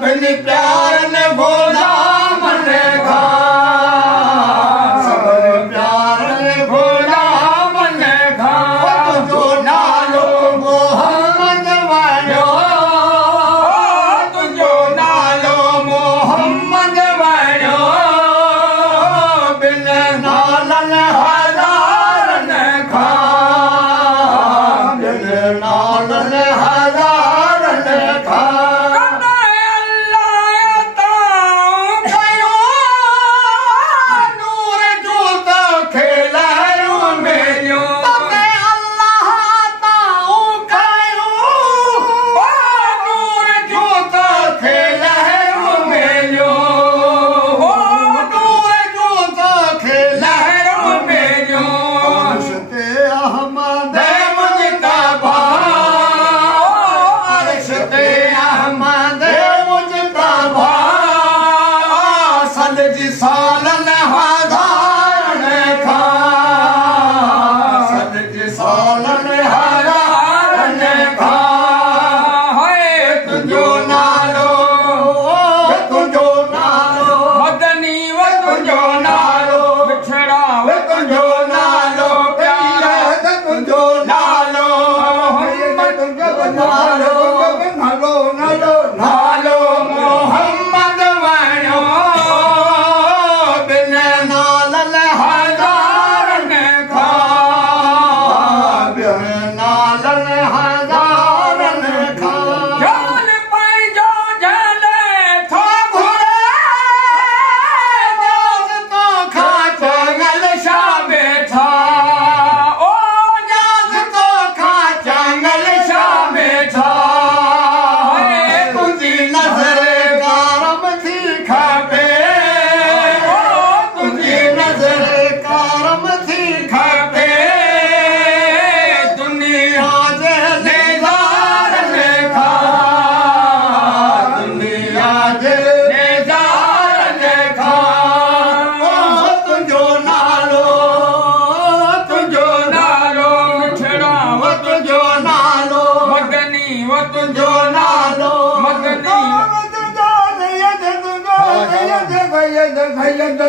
बिन प्यार ने भोला मन खा सबर प्यार ने भोला मन खा तुझो नालो मोहम्मद वणो तुझो नालो मोहम्मद वणो बिन नालन हज़ारन खा बिन नालन हज़ारन खा सालन हज़ारन खा सद सालन हज़ारन खा तुझो नालो मदनी व तुझो नालो बिछड़ा व तुझो नालो प्यार तुझो नालो तुझो नालो नालो नालो नालो मोहम्मद वणो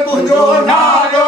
तुझो नालो